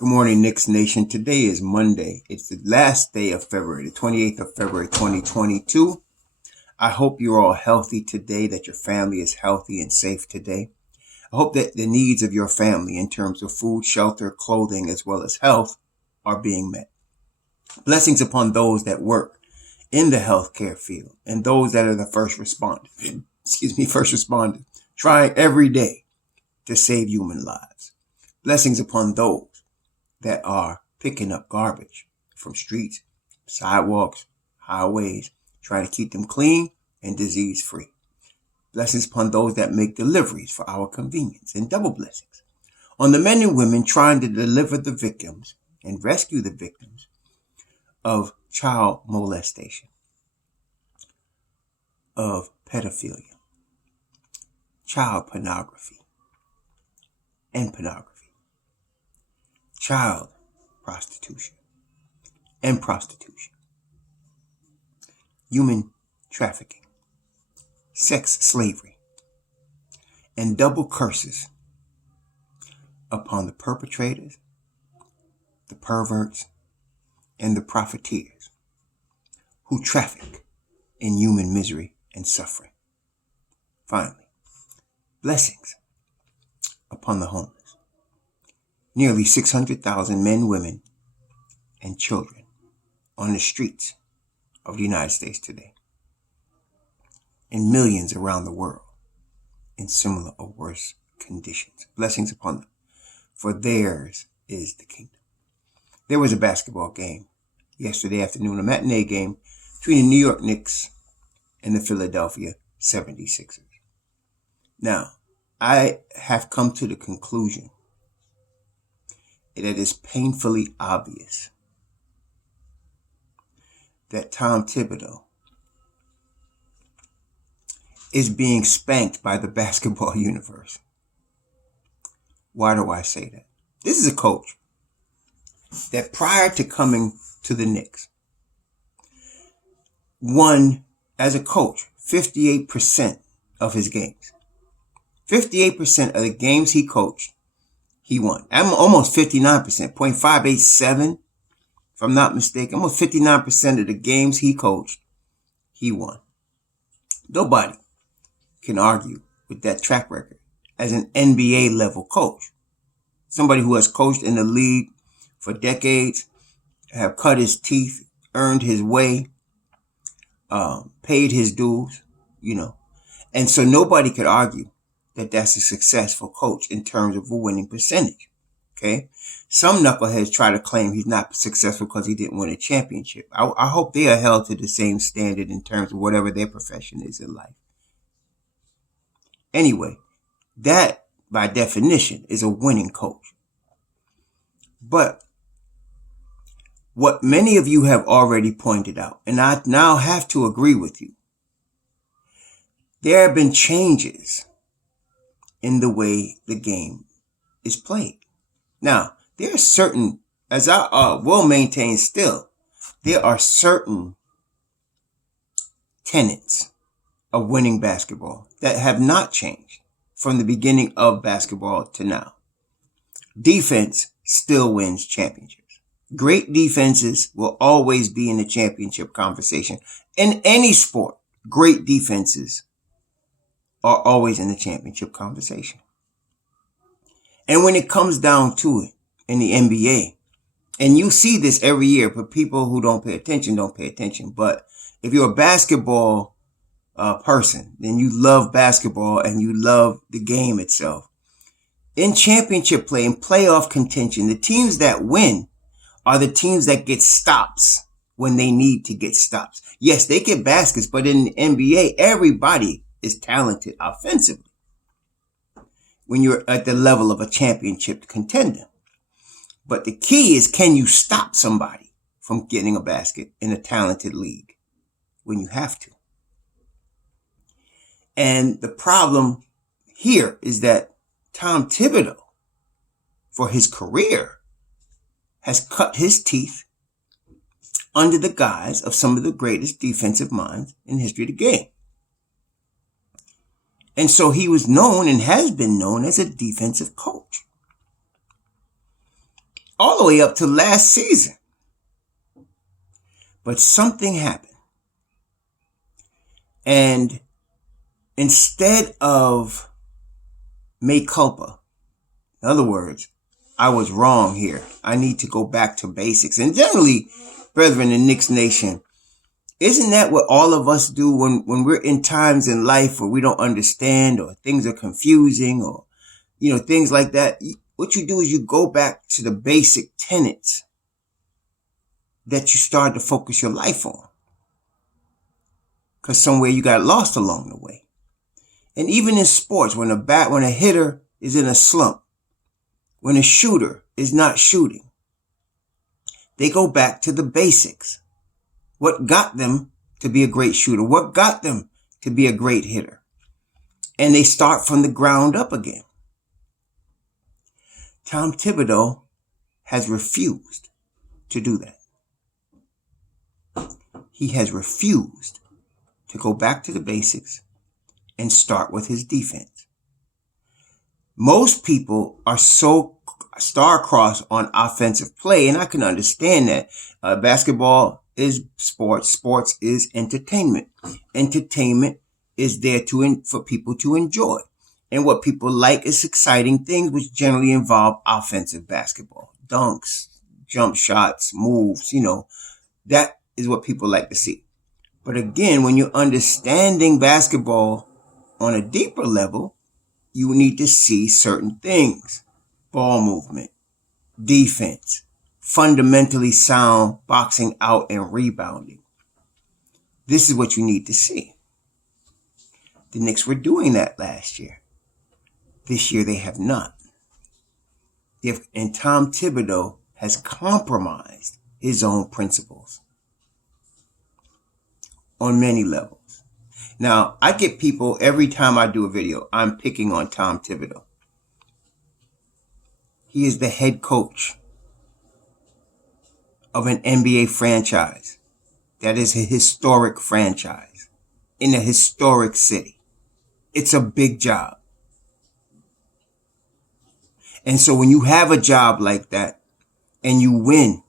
Good morning, Knicks Nation. Today is Monday. It's the last day of February, the 28th of February, 2022. I hope you're all healthy today, that your family is healthy and safe today. I hope that the needs of your family in terms of food, shelter, clothing, as well as health are being met. Blessings upon those that work in the healthcare field and those that are the first responders, trying every day to save human lives. Blessings upon those that are picking up garbage from streets, sidewalks, highways, trying to keep them clean and disease-free. Blessings upon those that make deliveries for our convenience, and double blessings on the men and women trying to deliver the victims and rescue the victims of child molestation, of pedophilia, child pornography, and pornography, child prostitution and prostitution, human trafficking, sex slavery, and double curses upon the perpetrators, the perverts, and the profiteers who traffic in human misery and suffering. Finally, blessings upon the homeless. Nearly 600,000 men, women, and children on the streets of the United States today, and millions around the world in similar or worse conditions. Blessings upon them, for theirs is the kingdom. There was a basketball game yesterday afternoon, a matinee game between the New York Knicks and the Philadelphia 76ers. Now, I have come to the conclusion that it is painfully obvious that Tom Thibodeau is being spanked by the basketball universe. Why do I say that? This is a coach that prior to coming to the Knicks won as a coach 58% of his games. 58% of the games he coached, he won. I'm almost 59%, 0.587, if I'm not mistaken. Almost 59% of the games he coached, he won. Nobody can argue with that track record as an NBA level coach. Somebody who has coached in the league for decades, have cut his teeth, earned his way, paid his dues, And so nobody could argue that that's a successful coach in terms of a winning percentage. Okay. Some knuckleheads try to claim he's not successful because he didn't win a championship. I hope they are held to the same standard in terms of whatever their profession is in life. Anyway, that by definition is a winning coach. But what many of you have already pointed out, and I now have to agree with you, there have been changes in the way the game is played. Now, there are certain, as I will maintain still, there are certain tenets of winning basketball that have not changed from the beginning of basketball to now. Defense still wins championships. Great defenses will always be in the championship conversation. In any sport, great defenses are always in the championship conversation. And when it comes down to it in the NBA, and you see this every year, but people who don't pay attention don't pay attention. But if you're a basketball person, then you love basketball and you love the game itself. In championship play and playoff contention, the teams that win are the teams that get stops when they need to get stops. Yes, they get baskets, but in the NBA, everybody is talented offensively when you're at the level of a championship contender. But the key is, can you stop somebody from getting a basket in a talented league when you have to? And the problem here is that Tom Thibodeau, for his career, has cut his teeth under the guise of some of the greatest defensive minds in the history of the game. And so he was known and has been known as a defensive coach. all the way up to last season. But something happened. And instead of mea culpa, in other words, I was wrong here. I need to go back to basics. And generally, brethren in Knicks Nation, isn't that what all of us do when we're in times in life where we don't understand or things are confusing or, things like that? What you do is you go back to the basic tenets that you started to focus your life on. Because somewhere you got lost along the way. And even in sports, when a hitter is in a slump, when a shooter is not shooting, they go back to the basics. What got them to be a great shooter? What got them to be a great hitter? And they start from the ground up again. Tom Thibodeau has refused to do that. He has refused to go back to the basics and start with his defense. Most people are so star-crossed on offensive play, and I can understand that. Basketball is sports. Sports is entertainment. Entertainment is there for people to enjoy. And what people like is exciting things, which generally involve offensive basketball. Dunks, jump shots, moves, that is what people like to see. But again, when you're understanding basketball on a deeper level, you need to see certain things. Ball movement, defense, fundamentally sound boxing out and rebounding. This is what you need to see. The Knicks were doing that last year. This year they have not. And Tom Thibodeau has compromised his own principles on many levels. Now, I get people every time I do a video, I'm picking on Tom Thibodeau. He is the head coach of an NBA franchise that is a historic franchise in a historic city. It's a big job. And so when you have a job like that and you win,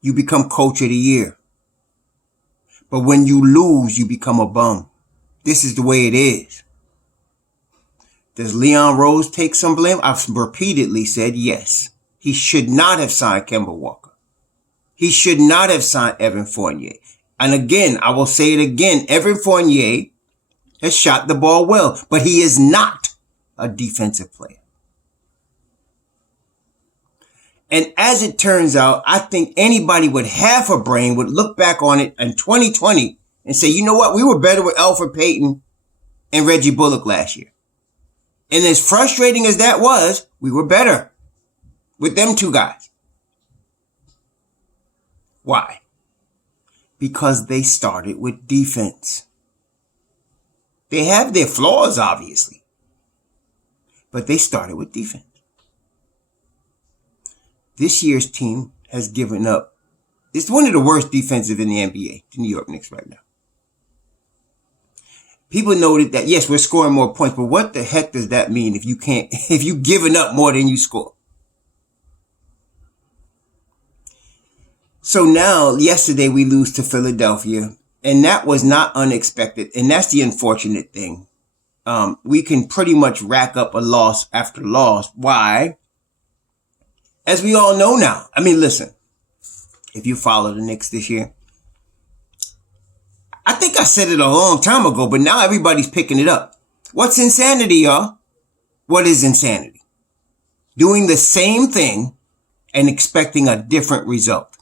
you become coach of the year. But when you lose, you become a bum. This is the way it is. Does Leon Rose take some blame? I've repeatedly said yes. He should not have signed Kemba Walker. He should not have signed Evan Fournier. And again, I will say it again. Evan Fournier has shot the ball well, but he is not a defensive player. And as it turns out, I think anybody with half a brain would look back on it in 2020 and say, you know what? We were better with Elfrid Payton and Reggie Bullock last year. And as frustrating as that was, we were better with them two guys. Why? Because they started with defense. They have their flaws, obviously, but they started with defense. This year's team has given up. It's one of the worst defensive in the NBA, the New York Knicks right now. People noted that, yes, we're scoring more points, but what the heck does that mean if you've given up more than you score? So now, yesterday we lose to Philadelphia, and that was not unexpected, and that's the unfortunate thing. We can pretty much rack up a loss after loss. Why? As we all know now. I mean, listen, if you follow the Knicks this year, I think I said it a long time ago, but now everybody's picking it up. What's insanity, y'all? What is insanity? Doing the same thing and expecting a different result.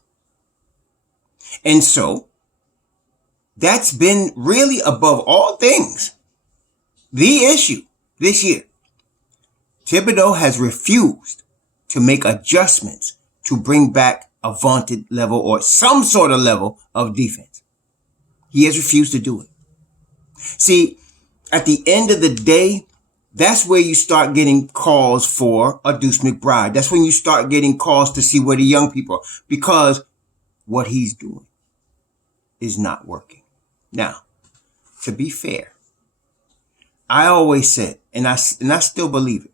And so, that's been really above all things the issue this year. Thibodeau has refused to make adjustments to bring back a vaunted level or some sort of level of defense. He has refused to do it. See, at the end of the day, that's where you start getting calls for a Deuce McBride. That's when you start getting calls to see where the young people are, because what he's doing is not working. Now, to be fair, I always said, and I still believe it,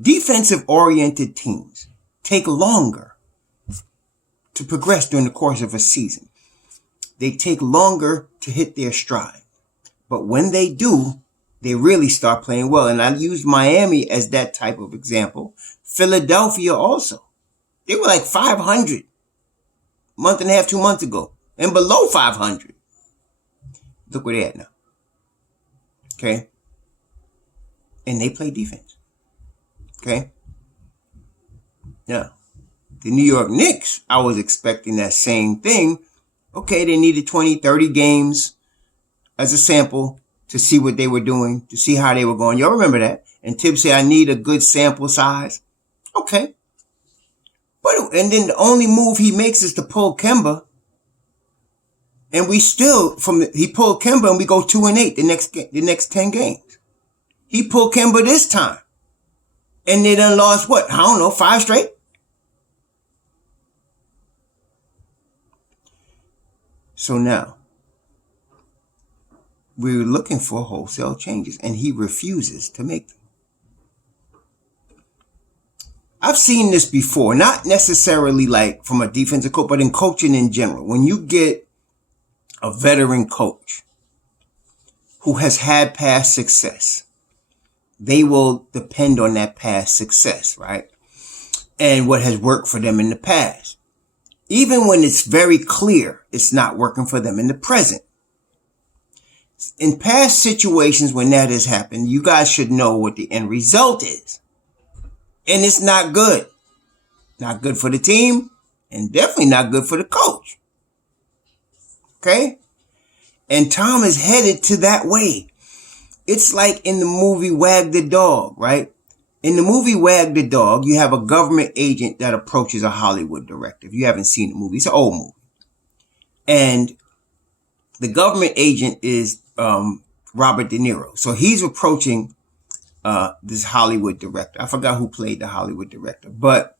defensive-oriented teams take longer to progress during the course of a season. They take longer to hit their stride. But when they do, they really start playing well. And I used Miami as that type of example. Philadelphia also. They were like 500 month and a half, 2 months ago. And below 500. Look where they're at now. Okay? And they play defense. Okay? Now, the New York Knicks, I was expecting that same thing. Okay, they needed 20, 30 games as a sample to see what they were doing, to see how they were going. Y'all remember that? And Tibbs said, I need a good sample size. Okay. And then the only move he makes is to pull Kemba. And we still, he pulled Kemba and we go 2-8 the next 10 games. He pulled Kemba this time. And they done lost what? I don't know, 5 straight? So now, we're looking for wholesale changes, and he refuses to make them. I've seen this before, not necessarily like from a defensive coach, but in coaching in general. When you get a veteran coach who has had past success, they will depend on that past success, right? And what has worked for them in the past. Even when it's very clear it's not working for them in the present. In past situations when that has happened, you guys should know what the end result is. And it's not good. Not good for the team, and definitely not good for the coach. Okay? And Tom is headed to that way. It's like in the movie Wag the Dog, right? In the movie Wag the Dog, you have a government agent that approaches a Hollywood director. If you haven't seen the movie, it's an old movie. And the government agent is Robert De Niro. So he's approaching this Hollywood director. I forgot who played the Hollywood director. But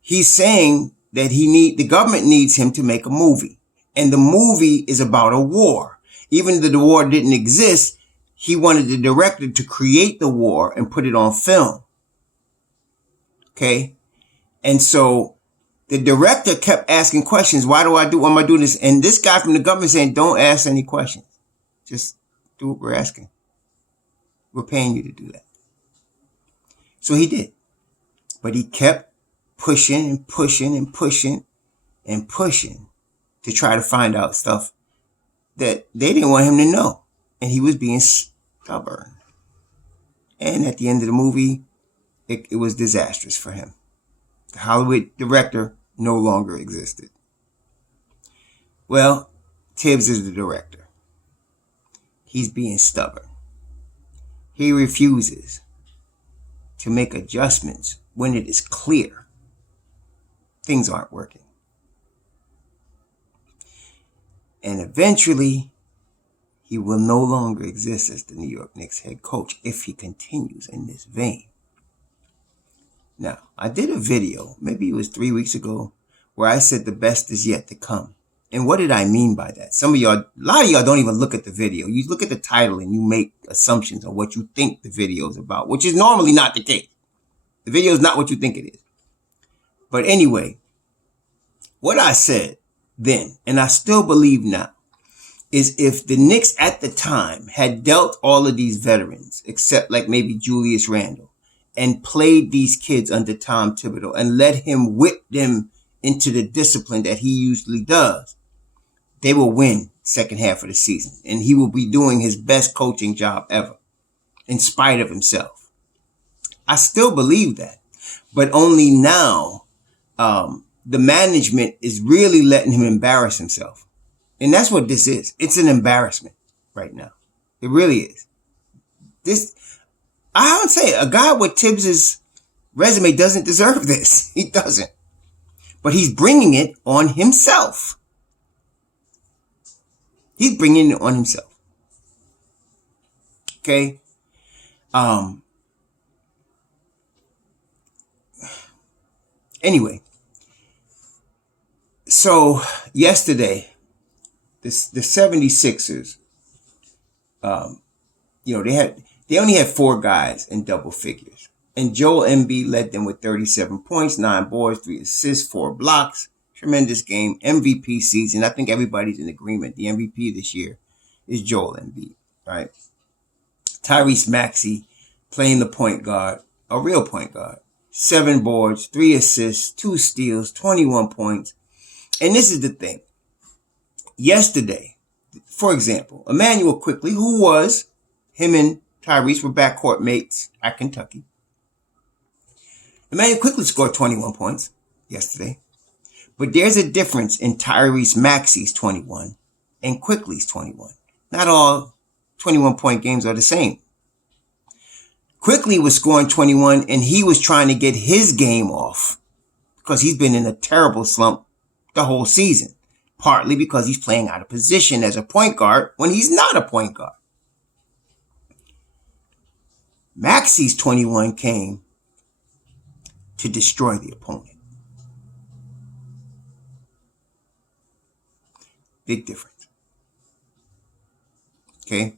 he's saying that the government needs him to make a movie. And the movie is about a war. Even though the war didn't exist, he wanted the director to create the war and put it on film. Okay? And so the director kept asking questions. Why am I doing this? And this guy from the government saying, don't ask any questions. Just do what we're asking. We're paying you to do that. So he did. But he kept pushing and pushing and pushing and pushing to try to find out stuff that they didn't want him to know. And he was being stubborn. And at the end of the movie, it was disastrous for him. The Hollywood director no longer existed. Well, Tibbs is the director. He's being stubborn. He refuses to make adjustments when it is clear things aren't working. And eventually, he will no longer exist as the New York Knicks head coach if he continues in this vein. Now, I did a video, maybe it was 3 weeks ago, where I said the best is yet to come. And what did I mean by that? A lot of y'all don't even look at the video. You look at the title and you make assumptions on what you think the video is about, which is normally not the case. The video is not what you think it is. But anyway, what I said then, and I still believe now, is if the Knicks at the time had dealt all of these veterans, except like maybe Julius Randle, and played these kids under Tom Thibodeau and let him whip them into the discipline that he usually does, they will win second half of the season. And he will be doing his best coaching job ever, in spite of himself. I still believe that. But only now, the management is really letting him embarrass himself. And that's what this is. It's an embarrassment right now. It really is. I would say a guy with Tibbs's resume doesn't deserve this. He doesn't. But he's bringing it on himself. He's bringing it on himself. Okay? Anyway. So, yesterday, the 76ers, they only had 4 guys in double figures. And Joel Embiid led them with 37 points, 9 boards, 3 assists, 4 blocks, Tremendous game. MVP season. I think everybody's in agreement. The MVP this year is Joel Embiid, right? Tyrese Maxey playing the point guard, a real point guard. 7 boards, 3 assists, 2 steals, 21 points. And this is the thing. Yesterday, for example, Emmanuel Quickley, him and Tyrese were backcourt mates at Kentucky. Emmanuel Quickley scored 21 points yesterday. But there's a difference in Tyrese Maxey's 21 and Quickley's 21. Not all 21-point games are the same. Quickley was scoring 21 and he was trying to get his game off because he's been in a terrible slump the whole season. Partly because he's playing out of position as a point guard when he's not a point guard. Maxey's 21 came to destroy the opponent. Big difference. Okay.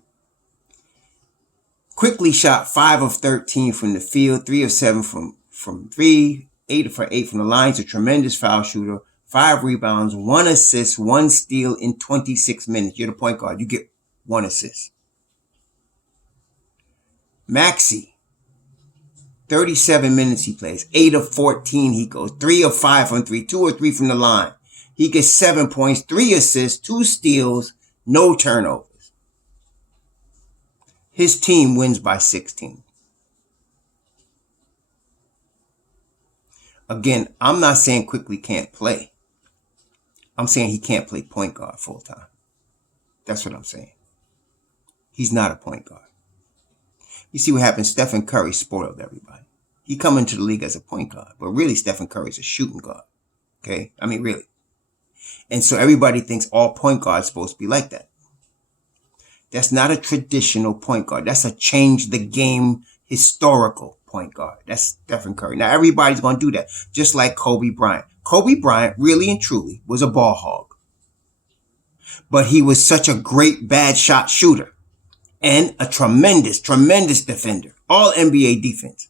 Quickley shot 5 of 13 from the field, 3 of 7 from 3, 8 for 8 from the line. He's a tremendous foul shooter. 5 rebounds, 1 assist, 1 steal in 26 minutes. You're the point guard. You get 1 assist. Maxey, 37 minutes he plays. 8 of 14 he goes. 3 of 5 from 3. 2 or 3 from the line. He gets 7 points, 3 assists, 2 steals, no turnovers. His team wins by 16. Again, I'm not saying Quickley can't play. I'm saying he can't play point guard full time. That's what I'm saying. He's not a point guard. You see what happens? Stephen Curry spoiled everybody. He come into the league as a point guard, but really Stephen Curry's a shooting guard. Okay? I mean, really. And so everybody thinks all point guards are supposed to be like that. That's not a traditional point guard. That's a change the game historical point guard. That's Stephen Curry. Now everybody's going to do that. Just like Kobe Bryant. Kobe Bryant really and truly was a ball hog. But he was such a great bad shot shooter. And a tremendous, tremendous defender. All NBA defense.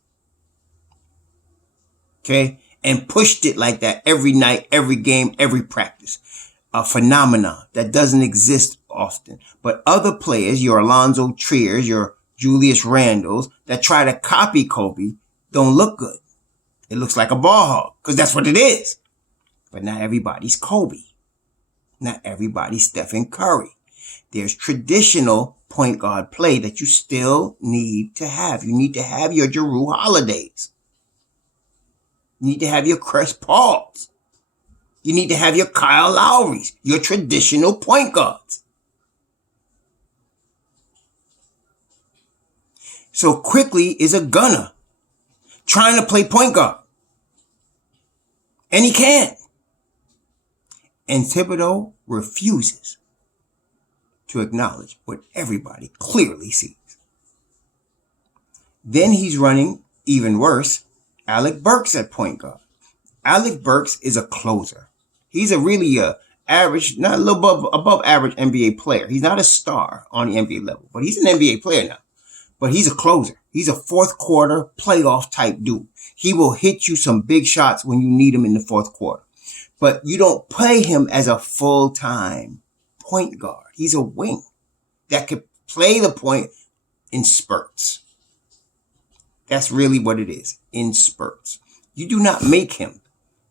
Okay? And pushed it like that every night, every game, every practice. A phenomenon that doesn't exist often. But other players, your Alonzo Triers, your Julius Randles, that try to copy Kobe, don't look good. It looks like a ball hog, because that's what it is. But not everybody's Kobe. Not everybody's Stephen Curry. There's traditional point guard play that you still need to have. You need to have your Jrue Holidays. You need to have your Chris Pauls. You need to have your Kyle Lowrys, your traditional point guards. So Quickley is a gunner trying to play point guard. And he can't. And Thibodeau refuses to acknowledge what everybody clearly sees. Then he's running, even worse, Alec Burks at point guard. Alec Burks is a closer. He's a really average, not a little above average NBA player. He's not a star on the NBA level, but he's an NBA player now. But he's a closer. He's a fourth quarter playoff type dude. He will hit you some big shots when you need him in the fourth quarter. But you don't play him as a full-time point guard. He's a wing that could play the point in spurts. That's really what it is, in spurts. You do not make him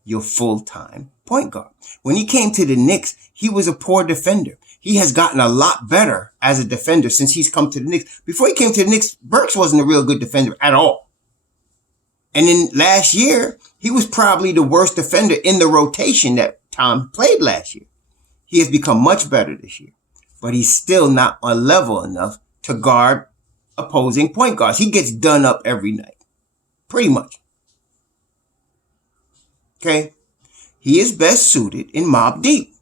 your full-time point guard. When he came to the Knicks, he was a poor defender. He has gotten a lot better as a defender since he's come to the Knicks. Before he came to the Knicks, Burks wasn't a real good defender at all. And then last year, he was probably the worst defender in the rotation that Tom played last year. He has become much better this year, but he's still not on level enough to guard opposing point guards. He gets done up every night, pretty much. Okay? He is best suited in Mobb Deep.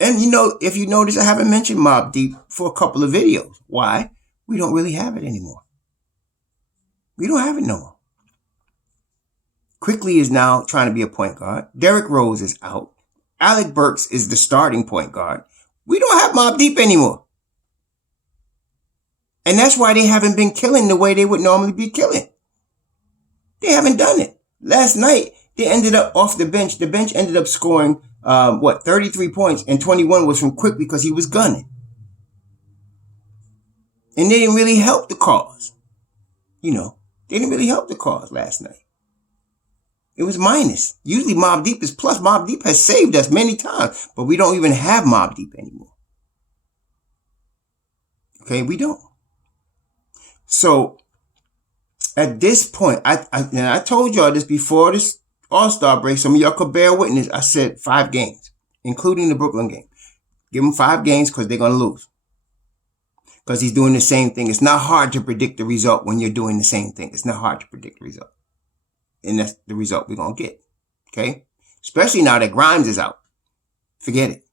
And you know, if you notice, I haven't mentioned Mobb Deep for a couple of videos. Why? We don't really have it anymore. We don't have it no more. Quickley is now trying to be a point guard. Derrick Rose is out. Alec Burks is the starting point guard. We don't have Mobb Deep anymore. And that's why they haven't been killing the way they would normally be killing. They haven't done it. Last night, They ended up off the bench. The bench ended up scoring, 33 points, and 21 was from Quick because he was gunning. And they didn't really help the cause. They didn't really help the cause last night. It was minus. Usually Mobb Deep is plus. Mobb Deep has saved us many times, but we don't even have Mobb Deep anymore. Okay, we don't. So at this point, I told y'all this before this All-Star break. Some of y'all could bear witness. I said 5 games, including the Brooklyn game. Give them 5 games because they're going to lose. Because he's doing the same thing. It's not hard to predict the result when you're doing the same thing. It's not hard to predict the result. And that's the result we're going to get. Okay? Especially now that Grimes is out. Forget it.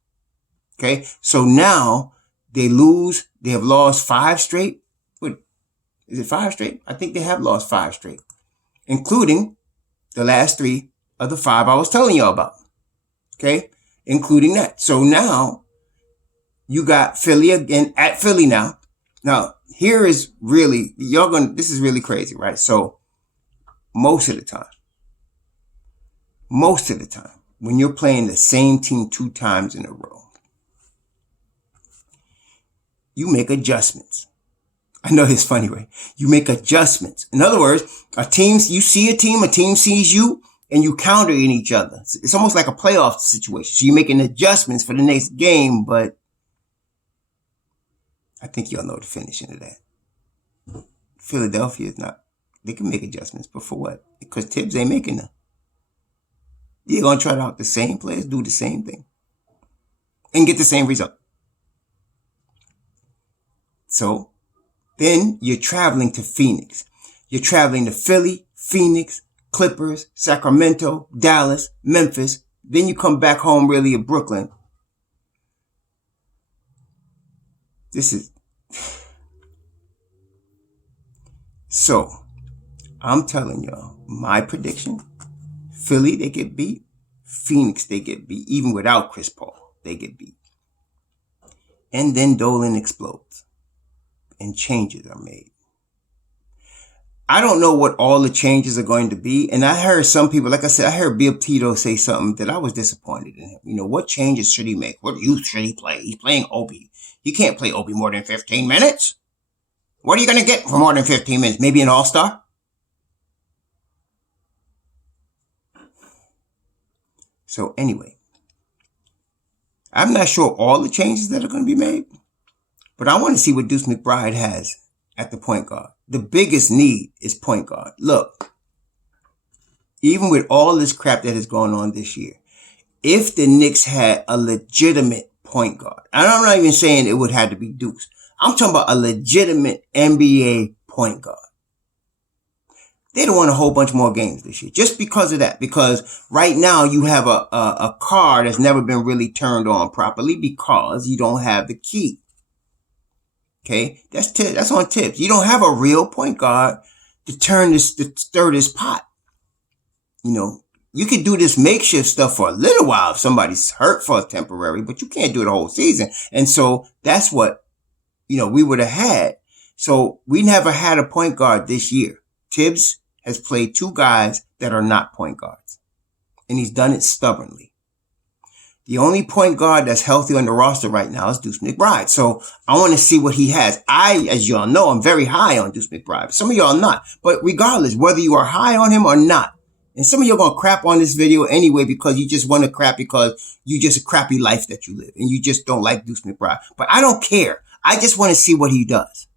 Okay? So now they lose. They have lost 5 straight. What? Is it 5 straight? I think they have lost 5 straight. Including the last 3 of the 5 I was telling y'all about. Okay? Including that. So now you got Philly again at Philly now. Now, here is really, this is really crazy, right? So, most of the time, when you're playing the same team 2 times in a row, you make adjustments. I know it's funny, right? You make adjustments. In other words, you see a team sees you, and you counter in each other. It's almost like a playoff situation. So you're making adjustments for the next game, but I think y'all know the finishing of that. Philadelphia is not. They can make adjustments, but for what? Because Tibbs ain't making them. You're going to try out the same players, do the same thing, and get the same result. So then you're traveling to Phoenix. You're traveling to Philly, Phoenix, Clippers, Sacramento, Dallas, Memphis. Then you come back home really to Brooklyn. So, I'm telling y'all, my prediction, Philly, they get beat. Phoenix, they get beat. Even without Chris Paul, they get beat. And then Dolan explodes. And changes are made. I don't know what all the changes are going to be. And I heard some people, like I said, I heard Bill Tito say something that I was disappointed in him. What changes should he make? What youth should he play? He's playing Obi. You can't play Obi more than 15 minutes. What are you going to get for more than 15 minutes? Maybe an all-star? So anyway, I'm not sure all the changes that are going to be made, but I want to see what Deuce McBride has at the point guard. The biggest need is point guard. Look, even with all this crap that is going on this year, if the Knicks had a legitimate point guard, and I'm not even saying it would have to be Deuce, I'm talking about a legitimate NBA point guard, they'd have won a whole bunch more games this year just because of that. Because right now you have a car that's never been really turned on properly because you don't have the key. Okay, that's on Tibbs. You don't have a real point guard to stir this pot. You can do this makeshift stuff for a little while if somebody's hurt for a temporary, but you can't do it the whole season. And so that's what, we would have had. So we never had a point guard this year. Tibbs has played 2 guys that are not point guards, and he's done it stubbornly. The only point guard that's healthy on the roster right now is Deuce McBride. So I want to see what he has. As y'all know, I'm very high on Deuce McBride. Some of y'all not. But regardless, whether you are high on him or not, and some of y'all going to crap on this video anyway because you just want to crap because you just a crappy life that you live and you just don't like Deuce McBride. But I don't care. I just want to see what he does.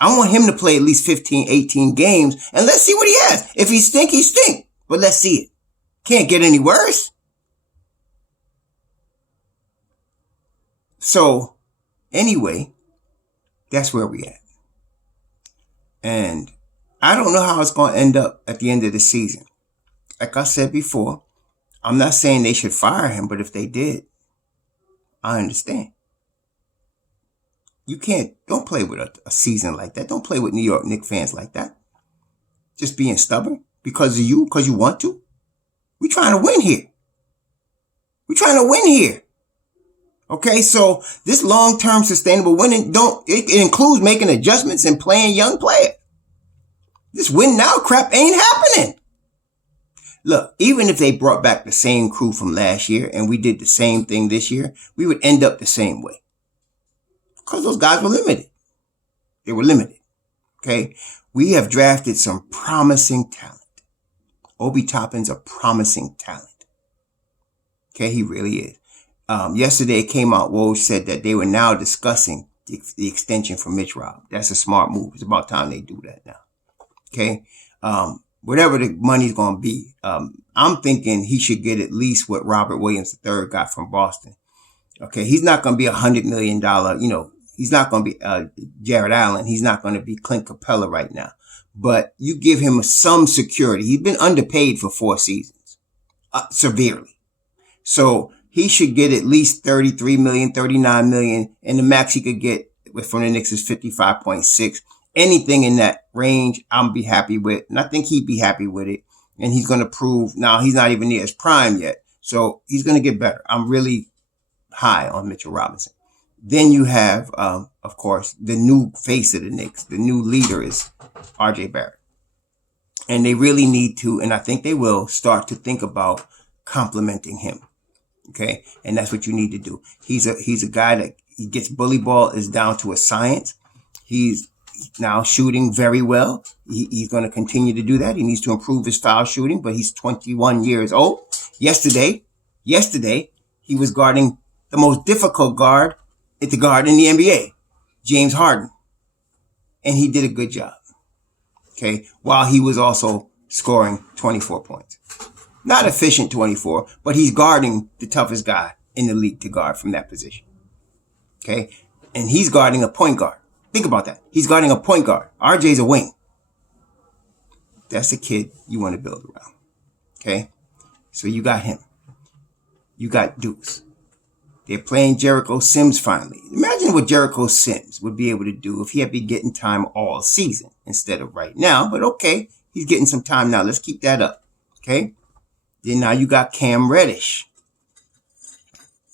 I want him to play at least 15, 18 games and let's see what he has. If he stink, he stink. But let's see it. Can't get any worse. So, anyway, that's where we at. And I don't know how it's going to end up at the end of the season. Like I said before, I'm not saying they should fire him, but if they did, I understand. Don't play with a season like that. Don't play with New York Knicks fans like that. Just being stubborn because you want to. We're trying to win here. Okay, so this long-term sustainable winning, it includes making adjustments and playing young players. This win now crap ain't happening. Look, even if they brought back the same crew from last year and we did the same thing this year, we would end up the same way. Because those guys were limited. They were limited. Okay? We have drafted some promising talent. Obi Toppin's a promising talent. Okay, he really is. Yesterday it came out, Woj said that they were now discussing the extension for Mitch Rob. That's a smart move. It's about time they do that now. Okay? Whatever the money's going to be, I'm thinking he should get at least what Robert Williams III got from Boston. Okay, he's not going to be $100 million, he's not going to be Jared Allen. He's not going to be Clint Capella right now. But you give him some security. He's been underpaid for 4 seasons, severely. So he should get at least $33 million, $39 million, and the max he could get from the Knicks is 55.6. Anything in that range, I'm be happy with, and I think he'd be happy with it. And he's going to prove, now he's not even near his prime yet, so he's going to get better. I'm really high on Mitchell Robinson. Then you have, of course, the new face of the Knicks. The new leader is RJ Barrett. And they really need to, and I think they will, start to think about complimenting him. Okay? And that's what you need to do. He's a guy that he gets bully ball is down to a science. He's now shooting very well. He's going to continue to do that. He needs to improve his foul shooting, but he's 21 years old. Yesterday, he was guarding the most difficult guard at the guard in the NBA, James Harden. And he did a good job. Okay. While he was also scoring 24 points. Not efficient 24, but he's guarding the toughest guy in the league to guard from that position. Okay. And he's guarding a point guard. Think about that. He's guarding a point guard. RJ's a wing. That's a kid you want to build around. Okay. So you got him. You got Deuce. They're playing Jericho Sims finally. Imagine what Jericho Sims would be able to do if he had been getting time all season instead of right now. But okay, he's getting some time now. Let's keep that up. Okay? Then now you got Cam Reddish.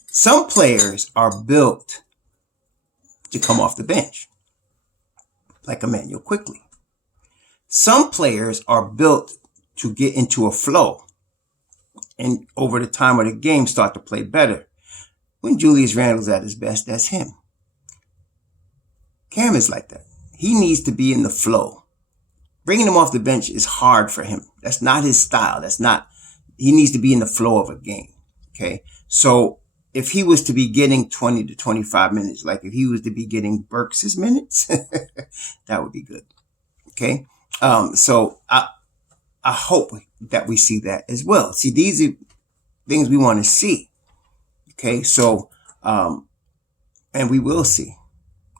Some players are built to come off the bench, like Emmanuel Quickly. Some players are built to get into a flow and over the time of the game start to play better. When Julius Randle's at his best, that's him. Cam is like that. He needs to be in the flow. Bringing him off the bench is hard for him. That's not his style. He needs to be in the flow of a game. Okay. So if he was to be getting 20 to 25 minutes, like if he was to be getting Burks' minutes, that would be good. Okay. So I hope that we see that as well. See, these are things we want to see. Okay, so, and we will see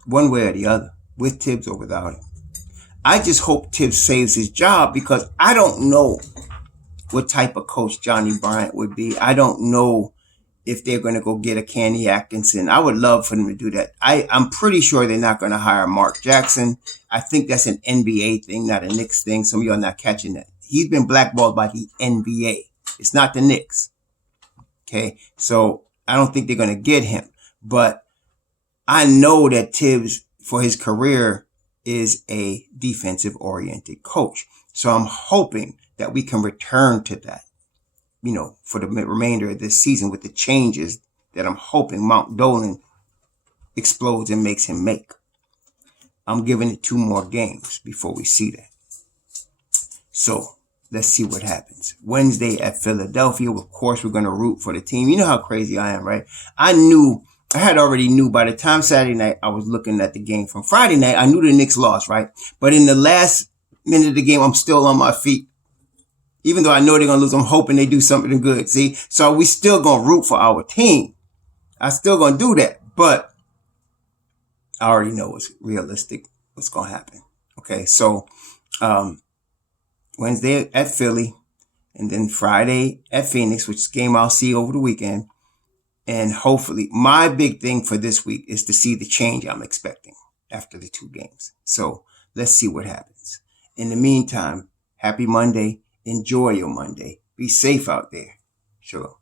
one way or the other, with Tibbs or without him. I just hope Tibbs saves his job because I don't know what type of coach Johnny Bryant would be. I don't know if they're going to go get a Kenny Atkinson. I would love for them to do that. I'm pretty sure they're not going to hire Mark Jackson. I think that's an NBA thing, not a Knicks thing. Some of y'all are not catching that. He's been blackballed by the NBA. It's not the Knicks. Okay, so I don't think they're going to get him, but I know that Tibbs, for his career, is a defensive-oriented coach. So I'm hoping that we can return to that, for the remainder of this season with the changes that I'm hoping Mount Dolan explodes and makes him make. I'm giving it 2 more games before we see that. So let's see what happens. Wednesday at Philadelphia. Of course, we're going to root for the team. You know how crazy I am, right? I had already knew by the time Saturday night I was looking at the game from Friday night. I knew the Knicks lost, right? But in the last minute of the game, I'm still on my feet. Even though I know they're going to lose, I'm hoping they do something good. See? So we still going to root for our team. I'm still going to do that. But I already know what's realistic, what's going to happen. Okay, so Wednesday at Philly, and then Friday at Phoenix, which is a game I'll see over the weekend. And hopefully, my big thing for this week is to see the change I'm expecting after the 2 games. So let's see what happens. In the meantime, happy Monday. Enjoy your Monday. Be safe out there. Sure.